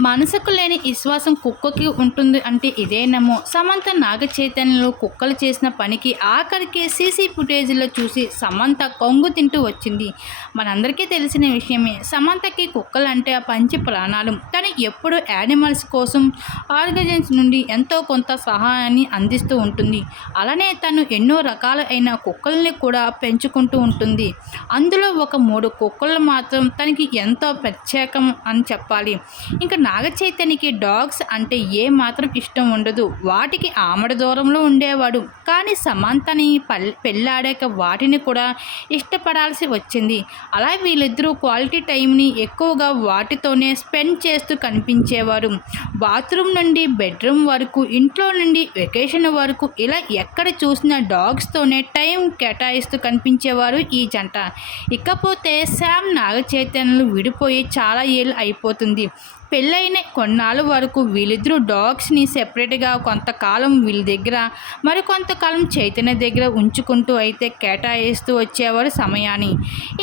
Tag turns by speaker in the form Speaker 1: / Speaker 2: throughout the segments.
Speaker 1: మనసుకు లేని విశ్వాసం కుక్కకి ఉంటుంది అంటే ఇదేనేమో. సమంత నాగ చైతన్యలో కుక్కలు చేసిన పనికి ఆఖరికి సీసీ ఫుటేజ్లో చూసి సమంత కొంగు తింటూ వచ్చింది. మనందరికీ తెలిసిన విషయమే సమంతకి కుక్కలు అంటే ఆ పంచి ప్రాణాలు. తను ఎప్పుడు యానిమల్స్ కోసం ఆర్గజన్స్ నుండి ఎంతో కొంత సహాయాన్ని అందిస్తూ ఉంటుంది. అలానే తను ఎన్నో రకాలైన కుక్కల్ని కూడా పెంచుకుంటూ ఉంటుంది. అందులో ఒక మూడు కుక్కలు మాత్రం తనకి ఎంతో ప్రత్యేకం అని చెప్పాలి. ఇంకా నాగ చైతన్యకి డాగ్స్ అంటే ఏ మాత్రం ఇష్టం ఉండదు. వాటికి ఆమడ దూరంలో ఉండేవాడు. కానీ సమంతని పల్ పెళ్ళాడాక వాటిని కూడా ఇష్టపడాల్సి వచ్చింది. అలా వీళ్ళిద్దరూ క్వాలిటీ టైంని ఎక్కువగా వాటితోనే స్పెండ్ చేస్తూ కనిపించేవారు. బాత్రూమ్ నుండి బెడ్రూమ్ వరకు ఇంట్లో నుండి వెకేషన్ వరకు ఇలా ఎక్కడ చూసినా డాగ్స్తోనే టైం కేటాయిస్తూ కనిపించేవారు ఈ జంట. ఇకపోతే శామ్ నాగ చైతన్యలు విడిపోయి చాలా ఏళ్ళు అయిపోతుంది. పెళ్ళైన కొన్నాళ్ళ వరకు వీళ్ళిద్దరూ డాగ్స్ని సెపరేట్గా కొంతకాలం వీళ్ళ దగ్గర మరి కొంతకాలం చైతన్య దగ్గర ఉంచుకుంటూ అయితే కేటాయిస్తూ వచ్చేవారు సమయాన్ని.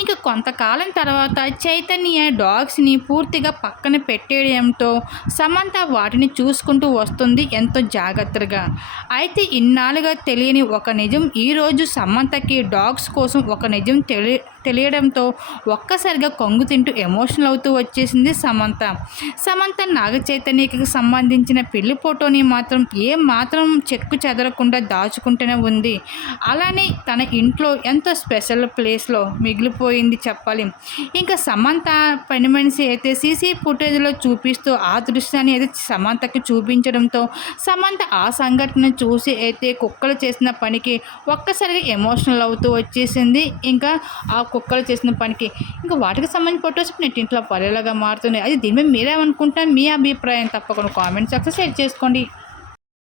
Speaker 1: ఇంకా కొంతకాలం తర్వాత చైతన్య డాగ్స్ని పూర్తిగా పక్కన పెట్టేయడంతో సమంత వాటిని చూసుకుంటూ వస్తుంది ఎంతో జాగ్రత్తగా. అయితే ఇన్నాళ్ళుగా తెలియని ఒక నిజం ఈరోజు సమంతకి డాగ్స్ కోసం ఒక నిజం తెలి తెలియడంతో ఒక్కసారిగా కొంగు తింటూ ఎమోషనల్ అవుతూ వచ్చేసింది సమంత. సమంత నాగ చైతన్యకి సంబంధించిన పెళ్ళి ఫోటోని మాత్రం ఏ మాత్రం చెక్కు చెదరకుండా దాచుకుంటూనే ఉంది. అలానే తన ఇంట్లో ఎంతో స్పెషల్ ప్లేస్లో మిగిలిపోయింది చెప్పాలి. ఇంకా సమంత పని మనిషి అయితే సీసీ ఫుటేజ్లో చూపిస్తూ ఆ దృశ్యాన్ని అయితే సమంతకి చూపించడంతో సమంత ఆ సంఘటన చూసి అయితే కుక్కలు చేసిన పనికి ఒక్కసారిగా ఎమోషనల్ అవుతూ వచ్చేసింది. ఇంకా ఆ కుక్కలు చేసిన పనికి. ఇంకా వాటికి సంబంధించిన ఫొటోస్ నెట్టింట్లో పడేలాగా మారుతున్నాయి. అది దీని మీద మీరేమనుకుంటారు మీ అభిప్రాయం తప్పకుండా కామెంట్ సెక్షన్ షేర్ చేసుకోండి.